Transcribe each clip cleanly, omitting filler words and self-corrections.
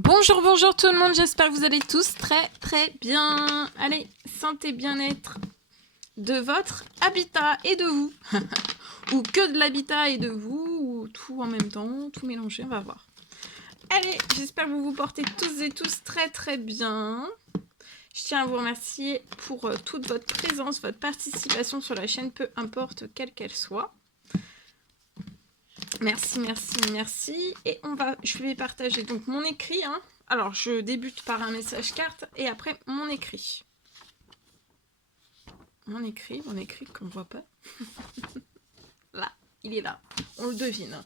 Bonjour, bonjour tout le monde, j'espère que vous allez tous très bien. Allez, santé, bien-être de votre habitat et de vous. Ou que de l'habitat et de vous, ou tout en même temps, tout mélangé, on va voir. Allez, j'espère que vous vous portez tous et tous très bien. Je tiens à vous remercier pour toute votre présence, votre participation sur la chaîne, peu importe quelle qu'elle soit. Merci. Et je vais partager donc mon écrit. Alors, je débute par un message carte et après mon écrit. Mon écrit qu'on ne voit pas. Là, il est là. On le devine.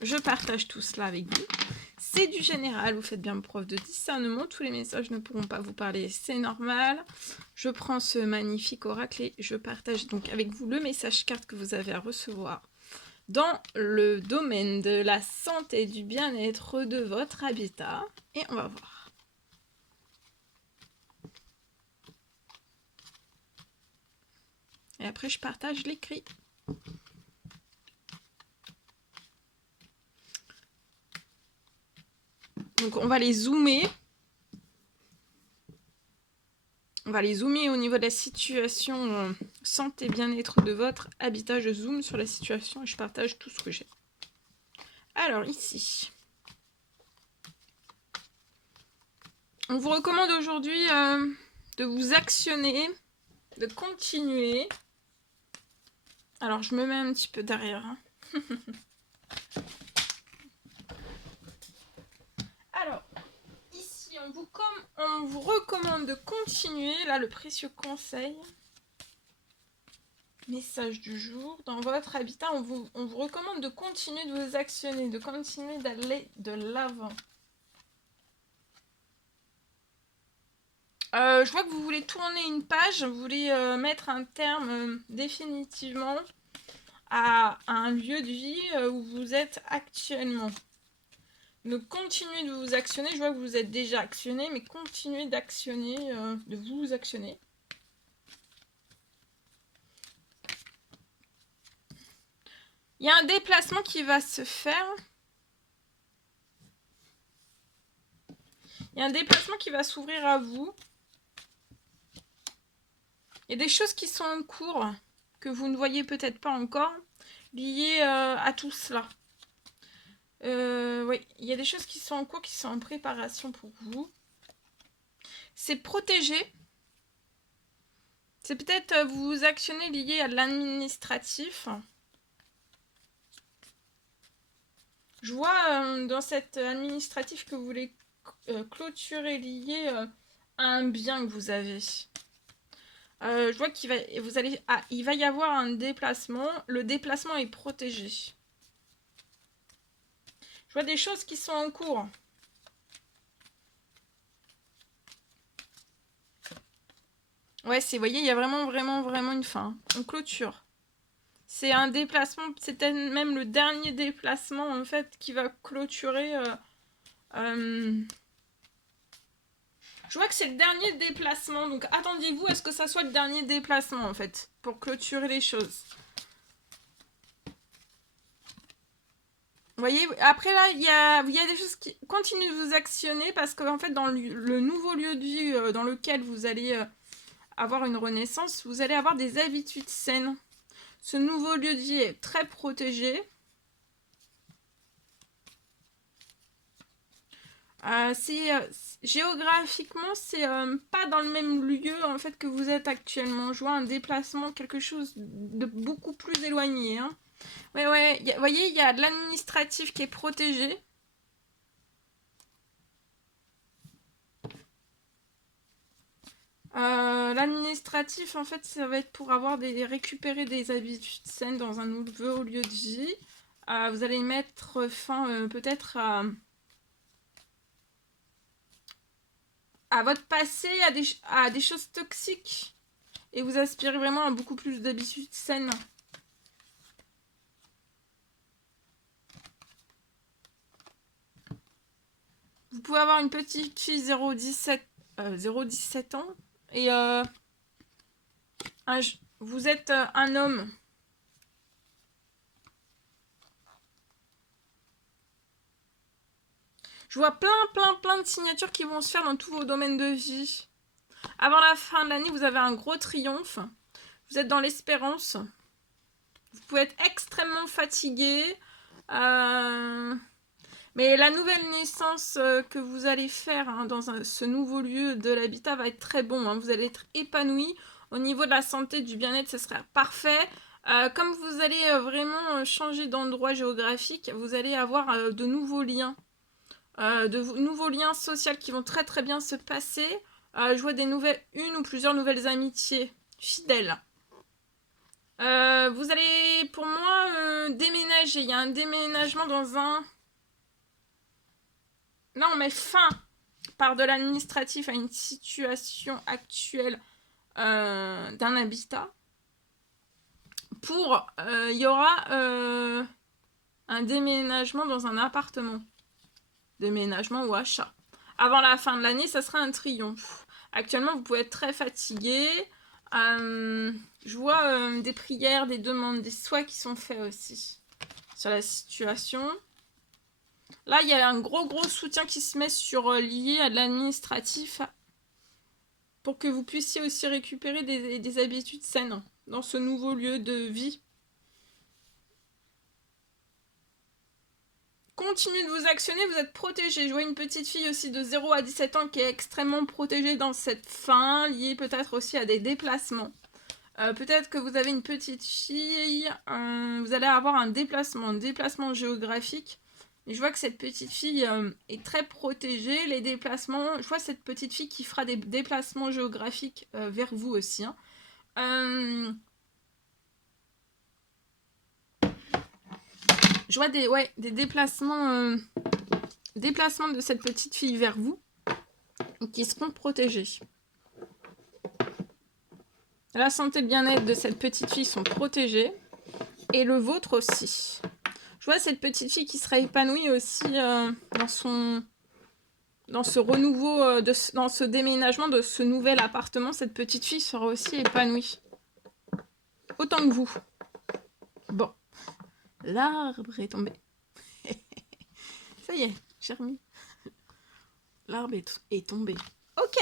Je partage tout cela avec vous. C'est du général, vous faites bien preuve de discernement. Tous les messages ne pourront pas vous parler, c'est normal. Je prends ce magnifique oracle et je partage donc avec vous le message carte que vous avez à recevoir dans le domaine de la santé et du bien-être de votre habitat. Et on va voir. Et après, je partage l'écrit. Donc, on va les zoomer. On va les zoomer au niveau de la situation santé et bien-être de votre habitat. Je zoome sur la situation et je partage tout ce que j'ai. Alors, ici. On vous recommande aujourd'hui de vous actionner, de continuer. Alors, je me mets un petit peu derrière. Alors, ici, on vous recommande de continuer. Là, le précieux conseil. Message du jour. Dans votre habitat, on vous recommande de continuer de vous actionner, de continuer d'aller de l'avant. Je vois que vous voulez tourner une page, vous voulez mettre un terme définitivement à un lieu de vie où vous êtes actuellement. Donc continuez de vous actionner, je vois que vous êtes déjà actionné, mais continuez d'actionner, de vous actionner. Il y a un déplacement qui va se faire. Il y a un déplacement qui va s'ouvrir à vous. Il y a des choses qui sont en cours, que vous ne voyez peut-être pas encore, liées à tout cela. Oui, il y a des choses qui sont en cours, qui sont en préparation pour vous. C'est protégé. C'est peut-être vous actionnez lié à l'administratif. Je vois dans cet administratif que vous voulez clôturer lié à un bien que vous avez. Je vois qu'il il va y avoir un déplacement. Le déplacement est protégé. Je vois des choses qui sont en cours. Ouais, vous voyez, il y a vraiment une fin. On clôture. C'est un déplacement, c'était même le dernier déplacement en fait qui va clôturer. Je vois que c'est le dernier déplacement, donc attendez-vous à ce que ça soit le dernier déplacement en fait, pour clôturer les choses. Vous voyez, après là, il y a des choses qui continuent de vous actionner parce qu'en fait, dans le nouveau lieu de vie dans lequel vous allez avoir une renaissance, vous allez avoir des habitudes saines. Ce nouveau lieu de vie est très protégé. Géographiquement, c'est pas dans le même lieu en fait que vous êtes actuellement. Je vois un déplacement, quelque chose de beaucoup plus éloigné. Ouais, vous voyez, il y a de l'administratif qui est protégé. L'administratif, en fait, ça va être pour récupérer des habitudes saines dans un nouveau lieu de vie. Vous allez mettre fin peut-être à votre passé, à des choses toxiques. Et vous aspirez vraiment à beaucoup plus d'habitudes saines. Vous pouvez avoir une petite fille 0,17 ans. Et vous êtes un homme. Je vois plein de signatures qui vont se faire dans tous vos domaines de vie. Avant la fin de l'année, vous avez un gros triomphe. Vous êtes dans l'espérance. Vous pouvez être extrêmement fatigué. Mais la nouvelle naissance que vous allez faire hein, dans ce nouveau lieu de l'habitat va être très bon. Hein. Vous allez être épanoui. Au niveau de la santé, du bien-être, ce sera parfait. Comme vous allez vraiment changer d'endroit géographique, vous allez avoir de nouveaux liens. Nouveaux liens sociaux qui vont très bien se passer. Je vois une ou plusieurs nouvelles amitiés fidèles. Vous allez, pour moi, déménager. Il y a un déménagement dans un... Là, on met fin par de l'administratif à une situation actuelle d'un habitat. Il y aura un déménagement dans un appartement. Déménagement ou achat. Avant la fin de l'année, ça sera un triomphe. Actuellement, vous pouvez être très fatigué. Je vois des prières, des demandes, des souhaits qui sont faits aussi sur la situation. Là, il y a un gros soutien qui se met sur lié à de l'administratif pour que vous puissiez aussi récupérer des habitudes saines dans ce nouveau lieu de vie. Continuez de vous actionner, vous êtes protégé. Je vois une petite fille aussi de 0 à 17 ans qui est extrêmement protégée dans cette fin, liée peut-être aussi à des déplacements. Peut-être que vous avez une petite fille, vous allez avoir un déplacement géographique. Et je vois que cette petite fille est très protégée. Les déplacements, je vois cette petite fille qui fera des déplacements géographiques vers vous aussi. Hein. Je vois des déplacements de cette petite fille vers vous qui seront protégés. La santé et le bien-être de cette petite fille sont protégés et le vôtre aussi. Je vois cette petite fille qui sera épanouie aussi dans ce renouveau, dans ce déménagement de ce nouvel appartement. Cette petite fille sera aussi épanouie. Autant que vous. Bon. L'arbre est tombé. Ça y est, j'ai remis. L'arbre est tombé. Ok,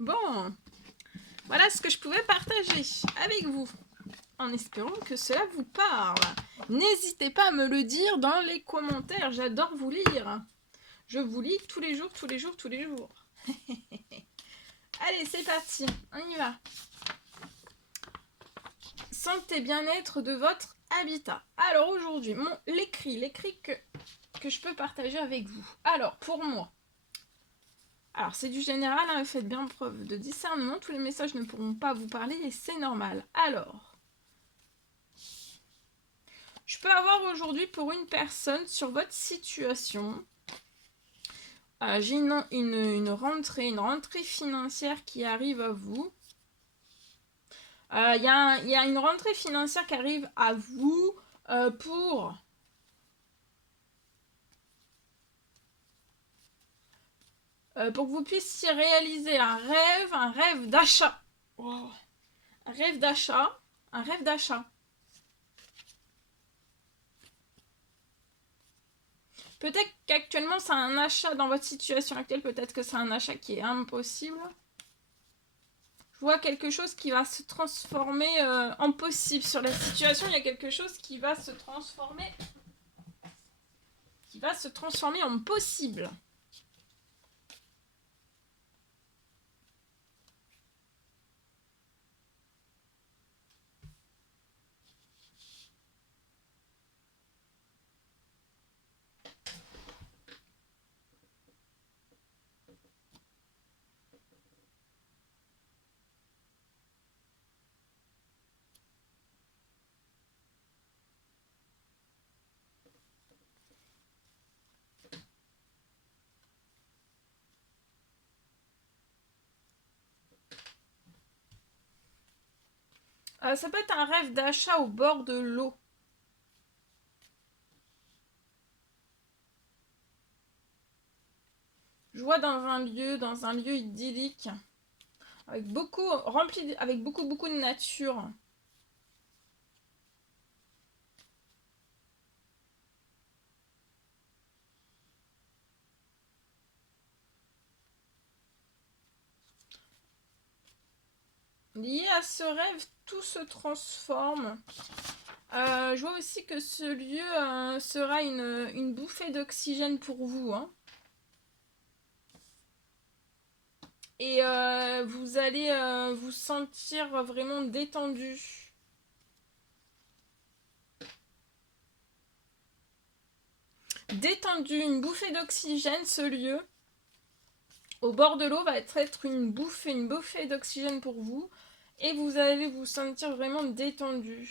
bon. Voilà ce que je pouvais partager avec vous. En espérant que cela vous parle. N'hésitez pas à me le dire dans les commentaires. J'adore vous lire. Je vous lis tous les jours. Allez, c'est parti. On y va. Santé bien-être de votre habitat. Alors aujourd'hui, l'écrit que je peux partager avec vous. Alors, pour moi, alors c'est du général, hein, faites bien preuve de discernement. Tous les messages ne pourront pas vous parler et c'est normal. Alors, je peux avoir aujourd'hui pour une personne sur votre situation. J'ai une rentrée financière qui arrive à vous. Il y a une rentrée financière qui arrive à vous pour que vous puissiez réaliser un rêve d'achat. Wow. Un rêve d'achat. Peut-être qu'actuellement c'est un achat dans votre situation actuelle, peut-être que c'est un achat qui est impossible. Je vois quelque chose qui va se transformer en possible. Sur la situation, il y a quelque chose qui va se transformer en possible. Ça peut être un rêve d'achat au bord de l'eau. Je vois dans un lieu idyllique, avec beaucoup de nature. lié à ce rêve, tout se transforme. Je vois aussi que ce lieu sera une bouffée d'oxygène pour vous. Hein. Et vous allez vous sentir vraiment détendu. Détendu, une bouffée d'oxygène, ce lieu. Au bord de l'eau va être une bouffée d'oxygène pour vous. Et vous allez vous sentir vraiment détendu.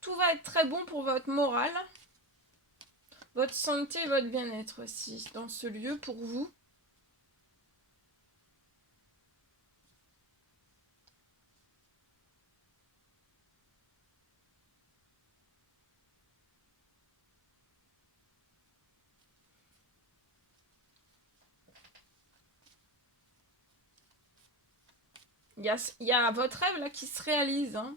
Tout va être très bon pour votre morale, votre santé et votre bien-être aussi dans ce lieu pour vous. Il y a votre rêve là qui se réalise. Hein.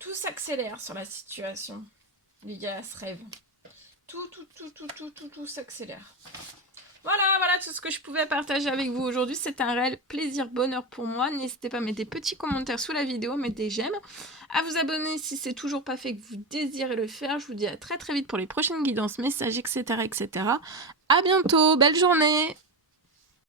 Tout s'accélère sur la situation liée à ce rêve. Tout s'accélère. Voilà tout ce que je pouvais partager avec vous aujourd'hui. C'est un réel plaisir, bonheur pour moi. N'hésitez pas à mettre des petits commentaires sous la vidéo, mettre des j'aime, à vous abonner si c'est toujours pas fait que vous désirez le faire. Je vous dis à très vite pour les prochaines guidances, messages, etc. À bientôt, belle journée!